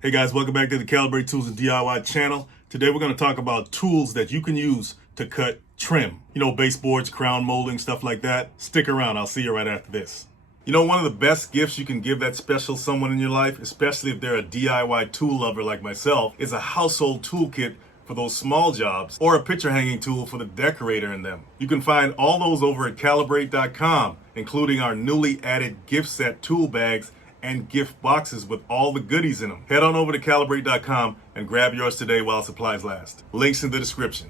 Hey guys, welcome back to the Calibrate Tools and DIY channel. Today we're going to talk about tools that you can use to cut trim. You know, baseboards, crown molding, stuff like that. Stick around, I'll see you right after this. You know, one of the best gifts you can give that special someone in your life, especially if they're a DIY tool lover like myself, is a household toolkit for those small jobs, or a picture hanging tool for the decorator in them. You can find all those over at calibrate.com, including our newly added gift set tool bags and gift boxes with all the goodies in them. Head on over to calibrate.com and grab yours today while supplies last. Links in the description.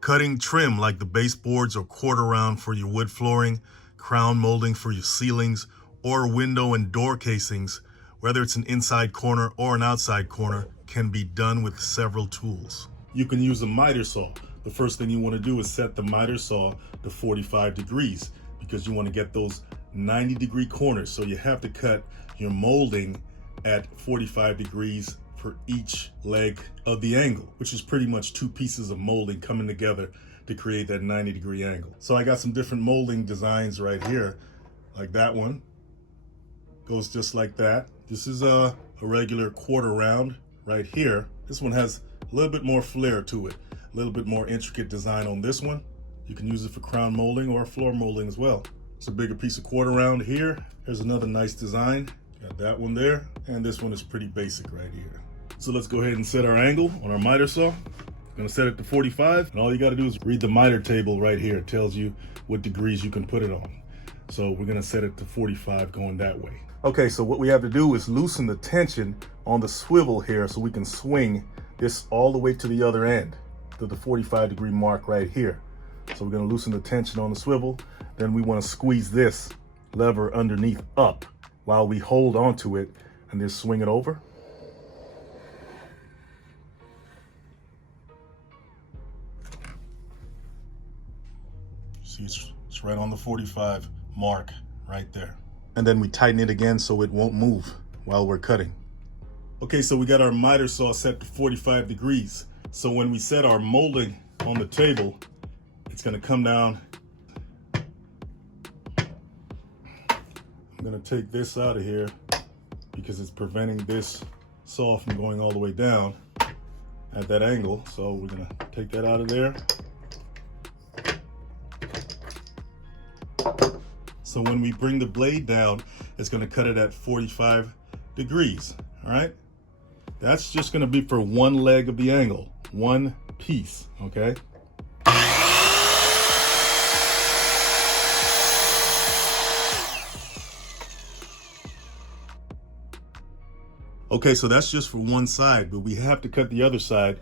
Cutting trim like the baseboards or quarter round for your wood flooring, crown molding for your ceilings, or window and door casings, whether it's an inside corner or an outside corner, can be done with several tools. You can use a miter saw. The first thing you want to do is set the miter saw to 45 degrees because you want to get those 90-degree corners. So you have to cut your molding at 45 degrees for each leg of the angle, which is pretty much two pieces of molding coming together to create that 90-degree angle. So I got some different molding designs right here, like that one. Goes just like that. This is a regular quarter round right here. This one has a little bit more flair to it, a little bit more intricate design on this one. You can use it for crown molding or floor molding as well. It's a bigger piece of quarter round here. There's another nice design. Got that one there, and this one is pretty basic right here. So let's go ahead and set our angle on our miter saw. I'm gonna set it to 45, and all you gotta do is read the miter table right here. It tells you what degrees you can put it on. So we're gonna set it to 45 going that way. Okay, so what we have to do is loosen the tension on the swivel here so we can swing this all the way to the other end, to the 45-degree mark right here. So we're gonna loosen the tension on the swivel. Then we wanna squeeze this lever underneath up while we hold onto it and then swing it over. See, it's right on the 45 mark right there. And then we tighten it again so it won't move while we're cutting. Okay, so we got our miter saw set to 45 degrees. So when we set our molding on the table, it's gonna come down. I'm gonna take this out of here because it's preventing this saw from going all the way down at that angle. So we're gonna take that out of there. So when we bring the blade down, it's gonna cut it at 45 degrees, all right? That's just gonna be for one leg of the angle, one piece, okay? Okay, so that's just for one side, but we have to cut the other side,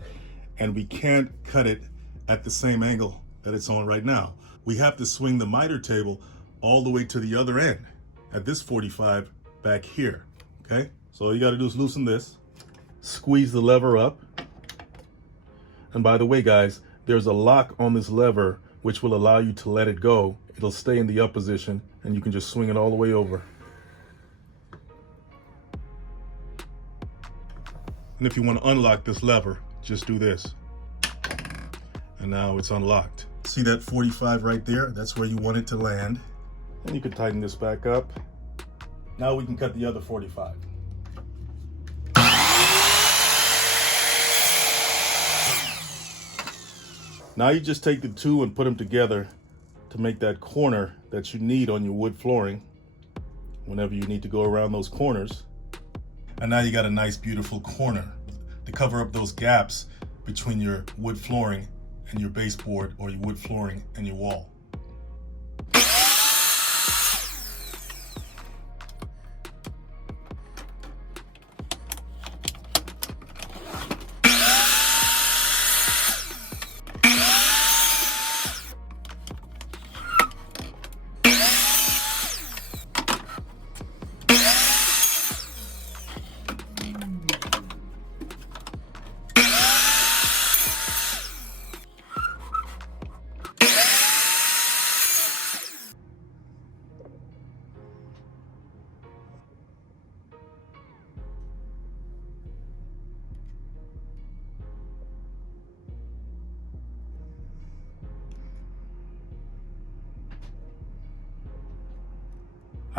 and we can't cut it at the same angle that it's on right now. We have to swing the miter table all the way to the other end at this 45 back here, okay? So all you gotta do is loosen this, squeeze the lever up. And by the way, guys, there's a lock on this lever which will allow you to let it go. It'll stay in the up position and you can just swing it all the way over. And if you want to unlock this lever, just do this. And now it's unlocked. See that 45 right there? That's where you want it to land. And you can tighten this back up. Now we can cut the other 45. Now you just take the two and put them together to make that corner that you need on your wood flooring whenever you need to go around those corners. And now you got a nice, beautiful corner to cover up those gaps between your wood flooring and your baseboard, or your wood flooring and your wall.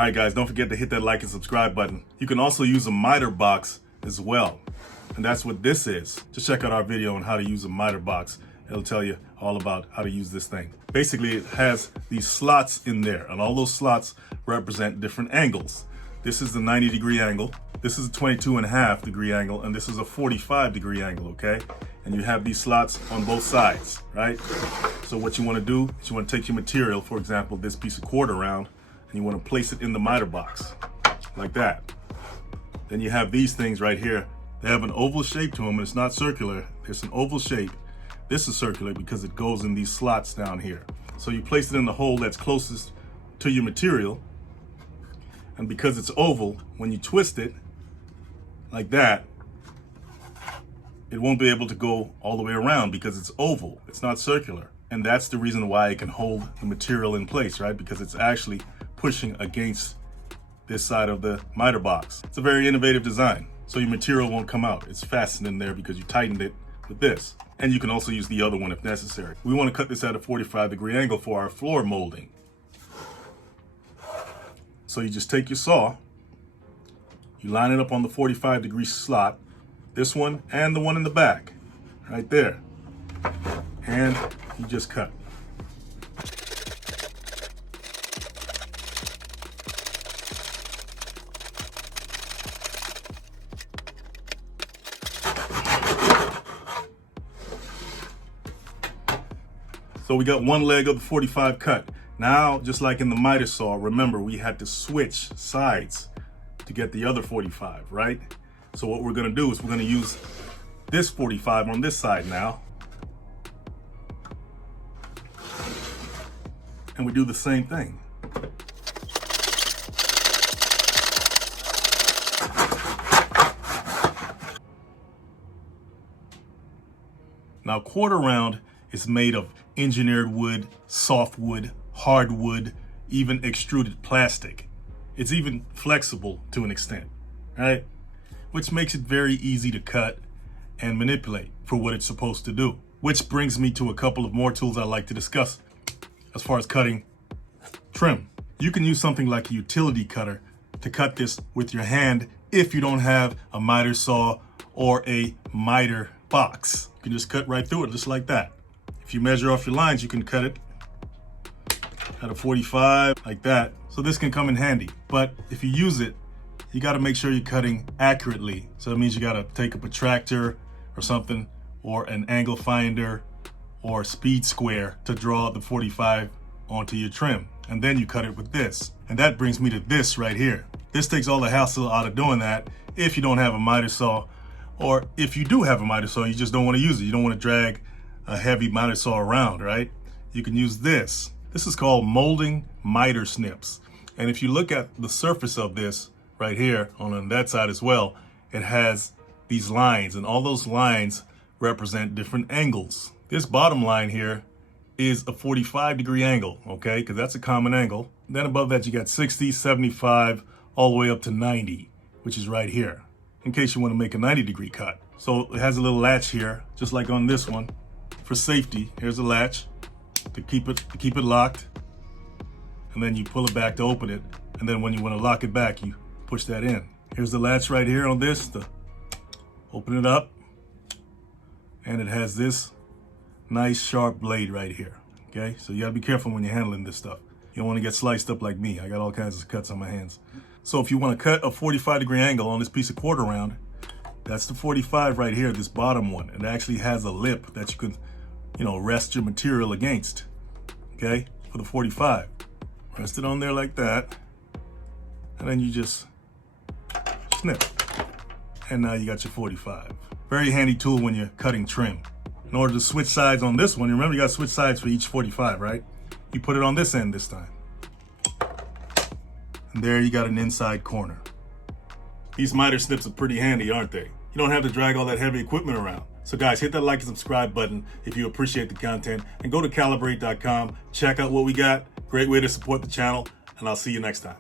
All right, guys, don't forget to hit that like and subscribe button. You can also use a miter box as well. And that's what this is. Just check out our video on how to use a miter box. It'll tell you all about how to use this thing. Basically, it has these slots in there, and all those slots represent different angles. This is the 90-degree angle. This is a 22.5-degree angle, and this is a 45-degree angle, okay? And you have these slots on both sides, right? So what you want to do is you want to take your material, for example, this piece of quarter round, and you want to place it in the miter box, like that. Then you have these things right here. They have an oval shape to them, and it's not circular. There's an oval shape. This is circular because it goes in these slots down here. So you place it in the hole that's closest to your material, and because it's oval, when you twist it like that, it won't be able to go all the way around because it's oval. It's not circular. And that's the reason why it can hold the material in place, right? Because it's actually pushing against this side of the miter box. It's a very innovative design. So your material won't come out. It's fastened in there because you tightened it with this. And you can also use the other one if necessary. We want to cut this at a 45-degree angle for our floor molding. So you just take your saw, you line it up on the 45-degree slot, this one and the one in the back, right there. And you just cut. So we got one leg of the 45 cut. Now, just like in the miter saw, remember we had to switch sides to get the other 45, right? So what we're gonna do is we're gonna use this 45 on this side now. And we do the same thing. Now, quarter round is made of engineered wood, softwood, hardwood, even extruded plastic. It's even flexible to an extent, right? Which makes it very easy to cut and manipulate for what it's supposed to do. Which brings me to a couple of more tools I like to discuss as far as cutting trim. You can use something like a utility cutter to cut this with your hand if you don't have a miter saw or a miter box. You can just cut right through it just like that. If you measure off your lines, you can cut it at a 45 like that. So this can come in handy. But if you use it, you got to make sure you're cutting accurately. So that means you got to take a protractor or something, or an angle finder or speed square to draw the 45 onto your trim. And then you cut it with this. And that brings me to this right here. This takes all the hassle out of doing that if you don't have a miter saw, or if you do have a miter saw, you just don't want to use it. You don't want to drag a heavy miter saw around, right? You can use this. This is called molding miter snips. And if you look at the surface of this right here on that side as well, it has these lines, and all those lines represent different angles. This bottom line here is a 45-degree angle, okay? Because that's a common angle. Then above that, you got 60, 75, all the way up to 90, which is right here, in case you want to make a 90-degree cut. So it has a little latch here, just like on this one. For safety, here's a latch to keep it locked, and then you pull it back to open it, and then when you want to lock it back, you push that in. Here's the latch right here on this to open it up, and it has this nice sharp blade right here. Okay, so you gotta be careful when you're handling this stuff. You don't want to get sliced up like me. I got all kinds of cuts on my hands. So if you want to cut a 45-degree angle on this piece of quarter round, that's the 45 right here, this bottom one. It actually has a lip that you can, rest your material against, okay, for the 45. Rest it on there like that, and then you just snip. And now you got your 45. Very handy tool when you're cutting trim. In order to switch sides on this one, remember you got to switch sides for each 45, right? You put it on this end this time. And there you got an inside corner. These miter snips are pretty handy, aren't they? You don't have to drag all that heavy equipment around. So guys, hit that like and subscribe button if you appreciate the content, and go to calibrate.com, check out what we got. Great way to support the channel, and I'll see you next time.